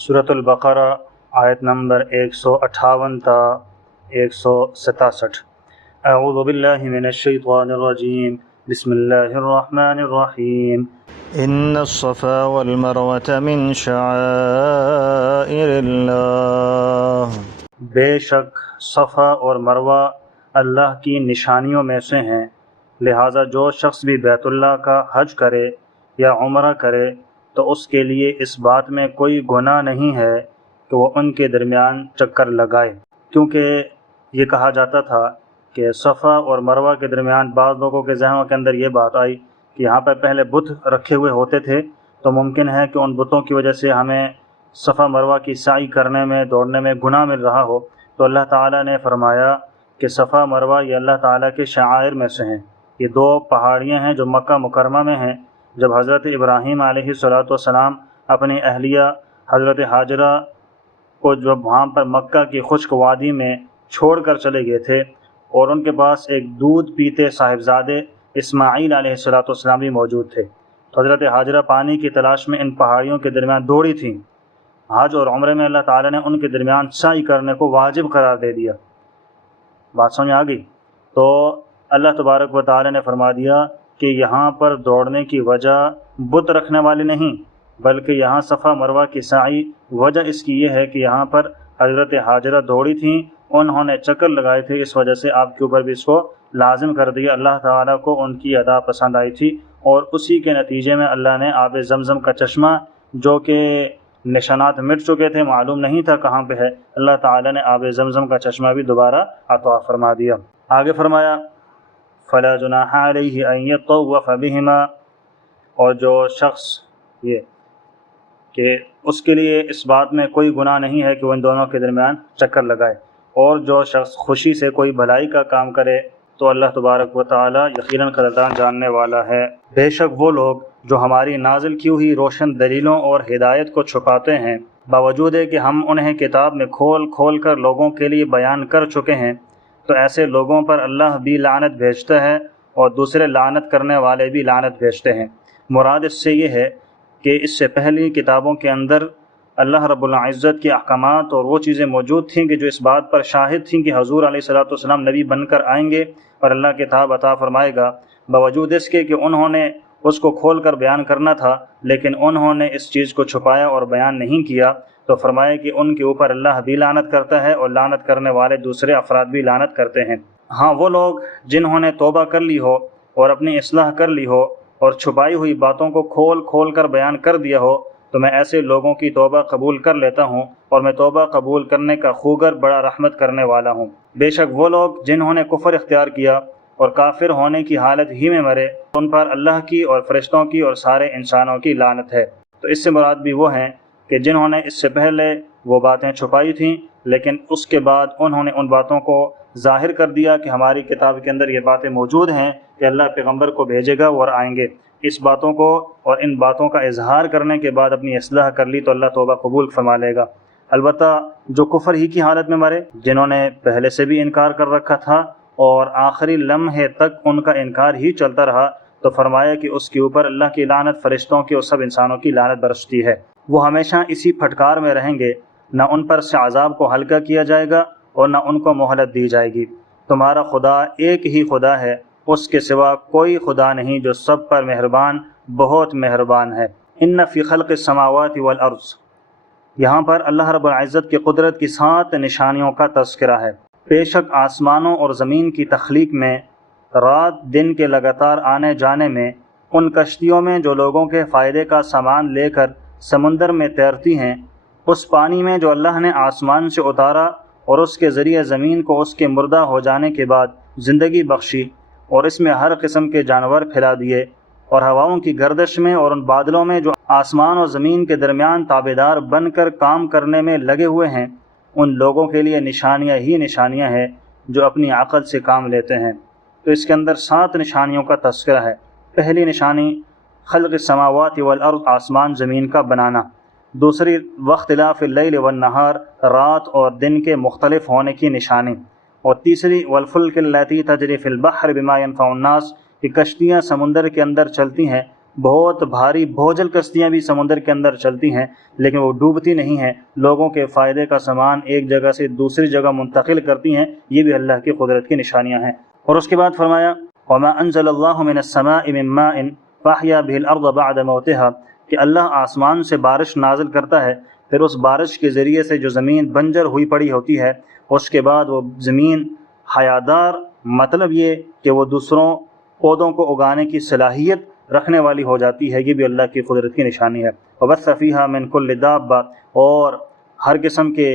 सूरत अल-बक़रा आयत नंबर 158 تا 167। अऊज़ु बिल्लाहि मिनश्शैतानिर्रजीम बिस्मिल्लाहिर्रहमानिर्रहीम। इन्नस्सफ़ा वल्मरवत मिन शआइरिल्लाह। बेशक सफ़ा और मरवा अल्लाह की निशानियों में से हैं, लिहाजा जो शख्स भी बैतुल्लाह का हज करे या उम्रा करे तो उसके लिए इस बात में कोई गुनाह नहीं है कि वो उनके दरमियान चक्कर लगाए, क्योंकि ये कहा जाता था कि सफ़ा और मरवा के दरमियान बाज़ लोगों के जहनों के अंदर ये बात आई कि यहाँ पर पहले बुत रखे हुए होते थे, तो मुमकिन है कि उन बुतों की वजह से हमें सफ़ा मरवा की साई करने में, दौड़ने में गुनाह मिल रहा हो। तो अल्लाह ताला ने फरमाया कि सफ़ा मरवा ये अल्लाह ताला के शआइर में से हैं। ये दो पहाड़ियाँ हैं जो मक्का मुकरमा में हैं। जब हज़रत इब्राहीम अलैहिस्सलाम अपनी अहलिया हज़रत हाजरा को जब वहाँ पर मक्का की खुश्क वादी में छोड़ कर चले गए थे और उनके पास एक दूध पीते साहिबजादे इस्माईल अलैहिस्सलाम भी मौजूद थे, तो हज़रत हाजरा पानी की तलाश में इन पहाड़ियों के दरमियान दौड़ी थीं। हज और उम्रे में अल्लाह ताला ने उनके दरमियान साई करने को वाजिब करार दे दिया। बात समझ आ गई? तो अल्लाह तबारक व तआला ने फरमा दिया कि यहाँ पर दौड़ने की वजह बुत रखने वाली नहीं, बल्कि यहाँ सफ़ा मरवा की साई वजह इसकी ये है कि यहाँ पर हज़रत हाजरा दौड़ी थीं, उन्होंने चक्कर लगाए थे, इस वजह से आपके ऊपर भी इसको लाजिम कर दिया। अल्लाह ताला को उनकी अदा पसंद आई थी और उसी के नतीजे में अल्लाह ने आब ज़मज़म का चश्मा, जो कि निशानात मिट चुके थे, मालूम नहीं था कहाँ पे है, अल्लाह ताला ने आब ज़मज़म का चश्मा भी दोबारा अता फरमा दिया। आगे फरमाया फ़ला जुनाह अलैहि अन यतव्वफ़ बिहिमा, और जो शख्स ये कि उसके लिए इस बात में कोई गुनाह नहीं है कि वो इन दोनों के दरमियान चक्कर लगाए, और जो शख्स खुशी से कोई भलाई का काम करे तो अल्लाह तबारक व तआला यकीनन कदरदान जानने वाला है। बेशक वो लोग जो हमारी नाजिल की हुई रोशन दलीलों और हिदायत को छुपाते हैं, बावजूद है कि हम उन्हें किताब में खोल खोल कर लोगों के लिए बयान कर चुके हैं, तो ऐसे लोगों पर अल्लाह भी लानत भेजता है और दूसरे लानत करने वाले भी लानत भेजते हैं। मुराद इससे ये है कि इससे पहली किताबों के अंदर अल्लाह रब्बुल इज़्ज़त के अहकामात और वो चीज़ें मौजूद थीं कि जो इस बात पर शाहिद थीं कि हज़ूर अलैहिस्सलातु वस्सलाम नबी बनकर आएंगे और अल्लाह किताब अता फरमाएगा। बावजूद इसके कि उन्होंने उसको खोल कर बयान करना था, लेकिन उन्होंने इस चीज़ को छुपाया और बयान नहीं किया, तो फरमाया कि उनके ऊपर अल्लाह भी लानत करता है और लानत करने वाले दूसरे अफराद भी लानत करते हैं। हाँ, वो लोग जिन्होंने तौबा कर ली हो और अपनी इस्लाह कर ली हो और छुपाई हुई बातों को खोल खोल कर बयान कर दिया हो, तो मैं ऐसे लोगों की तौबा कबूल कर लेता हूँ और मैं तौबा कबूल करने का खूगर बड़ा रहमत करने वाला हूँ। बेशक वो लोग जिन्होंने कुफ्र इख्तियार किया और काफिर होने की हालत ही में मरे, उन पर अल्लाह की और फरिश्तों की और सारे इंसानों की लानत है। तो इससे मुराद भी वो हैं कि जिन्होंने इससे पहले वो बातें छुपाई थीं, लेकिन उसके बाद उन्होंने उन बातों को ज़ाहिर कर दिया कि हमारी किताब के अंदर ये बातें मौजूद हैं कि अल्लाह पैगंबर को भेजेगा और आएंगे। इस बातों को और इन बातों का इजहार करने के बाद अपनी इस्लाह कर ली तो अल्लाह तौबा कबूल फरमा लेगा। अलबत्ता जो कुफ्र ही की हालत में मरे, जिन्होंने पहले से भी इनकार कर रखा था और आखिरी लम्हे तक उनका इनकार ही चलता रहा, तो फरमाया कि उसके ऊपर अल्लाह की लानत, फरिश्तों की और सब इंसानों की लानत बरसती है। वो हमेशा इसी फटकार में रहेंगे, न उन पर से अजाब को हल्का किया जाएगा और न उनको मोहलत दी जाएगी। तुम्हारा खुदा एक ही खुदा है, उसके सिवा कोई खुदा नहीं जो सब पर मेहरबान, बहुत मेहरबान है। इन्न फ़ी ख़ल्क़िस समावाति वल अर्ज़, यहाँ पर अल्लाह रब्बुल इज़्ज़त की कुदरत की 7 निशानियों का तज़किरा है। बेशक आसमानों और ज़मीन की तख्लीक में, रात दिन के लगातार आने जाने में, उन कश्तियों में जो लोगों के फ़ायदे का सामान लेकर समुंदर में तैरती हैं, उस पानी में जो अल्लाह ने आसमान से उतारा और उसके ज़रिए ज़मीन को उसके मुर्दा हो जाने के बाद ज़िंदगी बख्शी, और इसमें हर किस्म के जानवर फैला दिए, और हवाओं की गर्दिश में और उन बादलों में जो आसमान और ज़मीन के दरमियान ताबेदार बनकर काम करने में लगे हुए हैं, उन लोगों के लिए निशानियाँ ही निशानियाँ हैं जो अपनी अक़ल से काम लेते हैं। तो इसके अंदर 7 निशानियों का तज़किरा है। पहली निशानी ख़ल्क़िस समावाति वल अर्ज़, आसमान ज़मीन का बनाना। दूसरी वख्तिलाफ़िल लैल वन नहार, रात और दिन के मुख्तलिफ होने की निशानी। और तीसरी वल फुल्किल लती तजरी फ़िल बहर बिमा यनफ़उन नास, कि कश्तियाँ समुंदर के अंदर चलती हैं بہت بھاری بوجھل کشتیاں بھی سمندر کے اندر چلتی ہیں لیکن وہ ڈوبتی نہیں ہیں، لوگوں کے فائدے کا سامان ایک جگہ سے دوسری جگہ منتقل کرتی ہیں، یہ بھی اللہ کی قدرت کی نشانیاں ہیں۔ اور اس کے بعد فرمایا وَمَا أَنزَلَ اللَّهُ مِنَ السَّمَاءِ مِن مَّاءٍ فَأَحْيَا بِهِ الْأَرْضَ بَعْدَ مَوْتِهَا، کہ اللہ آسمان سے بارش نازل کرتا ہے، پھر اس بارش کے ذریعے سے جو زمین بنجر ہوئی پڑی ہوتی ہے اس کے بعد وہ زمین حیادار، مطلب یہ کہ وہ دوسروں پودوں کو اگانے کی صلاحیت رکھنے والی ہو جاتی ہے، یہ بھی اللہ کی قدرت کی نشانی ہے۔ وَبَثَّ فِيهَا مِن كُلِّ دَابَّةٍ، اور ہر قسم کے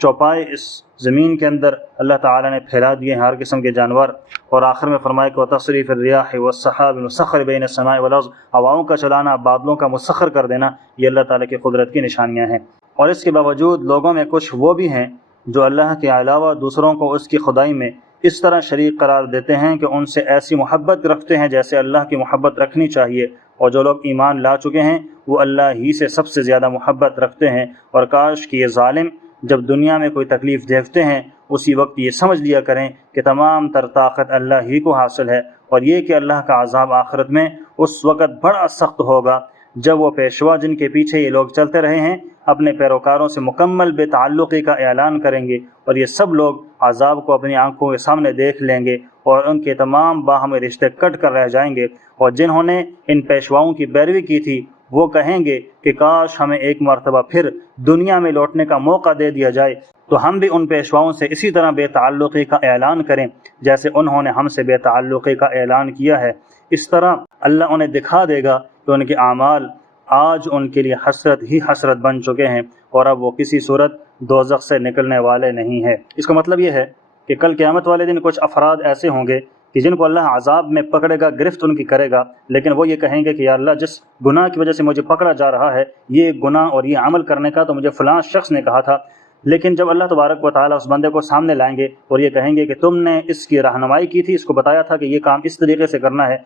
چوپائے اس زمین کے اندر اللہ تعالیٰ نے پھیلا دیے ہیں، ہر قسم کے جانور۔ اور آخر میں فرمایا کہ وَتَصْرِيفِ الرِّيَاحِ وَالسَّحَابِ الْمُسَخَّرِ بَيْنَ السَّمَاءِ وَالْأَرْضِ، ہواؤں کا چلانا، بادلوں کا مسخر کر دینا، یہ اللہ تعالیٰ کی قدرت کی نشانیاں ہیں۔ اور اس کے باوجود لوگوں میں کچھ وہ بھی ہیں جو اللہ کے علاوہ دوسروں کو اس کی خدائی میں اس طرح شریک قرار دیتے ہیں کہ ان سے ایسی محبت رکھتے ہیں جیسے اللہ کی محبت رکھنی چاہیے، اور جو لوگ ایمان لا چکے ہیں وہ اللہ ہی سے سب سے زیادہ محبت رکھتے ہیں۔ اور کاش کہ یہ ظالم جب دنیا میں کوئی تکلیف دیکھتے ہیں اسی وقت یہ سمجھ لیا کریں کہ تمام تر طاقت اللہ ہی کو حاصل ہے، اور یہ کہ اللہ کا عذاب آخرت میں اس وقت بڑا سخت ہوگا جب وہ پیشوا جن کے پیچھے یہ لوگ چلتے رہے ہیں اپنے پیروکاروں سے مکمل بے تعلقی کا اعلان کریں گے، اور یہ سب لوگ عذاب کو اپنی آنکھوں کے سامنے دیکھ لیں گے اور ان کے تمام باہمی رشتے کٹ کر رہ جائیں گے، اور جنہوں نے ان پیشواؤں کی پیروی کی تھی وہ کہیں گے کہ کاش ہمیں ایک مرتبہ پھر دنیا میں لوٹنے کا موقع دے دیا جائے تو ہم بھی ان پیشواؤں سے اسی طرح بے تعلقی کا اعلان کریں جیسے انہوں نے ہم سے بے تعلقی کا اعلان کیا ہے۔ اس طرح اللہ انہیں دکھا دے گا کہ ان کے اعمال آج ان کے لیے حسرت ہی حسرت بن چکے ہیں، اور اب وہ کسی صورت دوزخ سے نکلنے والے نہیں ہیں۔ اس کا مطلب یہ ہے کہ کل قیامت والے دن کچھ افراد ایسے ہوں گے کہ جن کو اللہ عذاب میں پکڑے گا، گرفت ان کی کرے گا، لیکن وہ یہ کہیں گے کہ یا اللہ جس گناہ کی وجہ سے مجھے پکڑا جا رہا ہے، یہ گناہ اور یہ عمل کرنے کا تو مجھے فلاں شخص نے کہا تھا، لیکن جب اللہ تبارک و تعالیٰ اس بندے کو سامنے لائیں گے اور یہ کہیں گے کہ تم نے اس کی رہنمائی کی تھی، اس کو بتایا تھا کہ یہ کام اس طریقے سے کرنا ہے،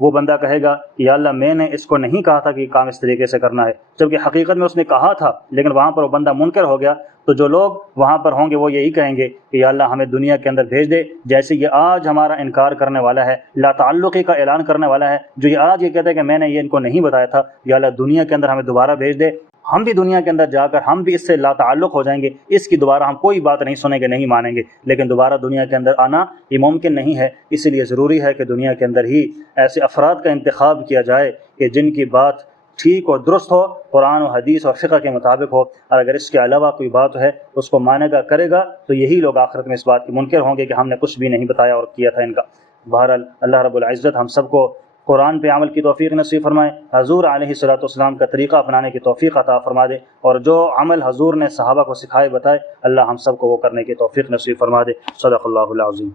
وہ بندہ کہے گا کہ یا اللہ میں نے اس کو نہیں کہا تھا کہ یہ کام اس طریقے سے کرنا ہے، جبکہ حقیقت میں اس نے کہا تھا، لیکن وہاں پر وہ بندہ منکر ہو گیا، تو جو لوگ وہاں پر ہوں گے وہ یہی کہیں گے کہ یا اللہ ہمیں دنیا کے اندر بھیج دے، جیسے یہ آج ہمارا انکار کرنے والا ہے، لا تعلقی کا اعلان کرنے والا ہے، جو یہ آج یہ کہتا ہے کہ میں نے یہ ان کو نہیں بتایا تھا، یا اللہ دنیا کے اندر ہمیں دوبارہ بھیج دے، ہم بھی دنیا کے اندر جا کر ہم بھی اس سے لا تعلق ہو جائیں گے، اس کی دوبارہ ہم کوئی بات نہیں سنیں گے، نہیں مانیں گے، لیکن دوبارہ دنیا کے اندر آنا یہ ممکن نہیں ہے، اس لیے ضروری ہے کہ دنیا کے اندر ہی ایسے افراد کا انتخاب کیا جائے کہ جن کی بات ٹھیک اور درست ہو، قرآن و حدیث اور فقہ کے مطابق ہو، اور اگر اس کے علاوہ کوئی بات ہے اس کو مانے گا کرے گا تو یہی لوگ آخرت میں اس بات کے منکر ہوں گے کہ ہم نے کچھ بھی نہیں بتایا اور کیا تھا ان کا۔ بہرحال اللہ رب العزت ہم سب کو قرآن پہ عمل کی توفیق نصیب فرمائے، حضور علیہ الصلوۃ والسلام کا طریقہ اپنانے کی توفیق عطا فرما دے، اور جو عمل حضور نے صحابہ کو سکھائے بتائے اللہ ہم سب کو وہ کرنے کی توفیق نصیب فرما دے۔ صدق اللہ العظیم۔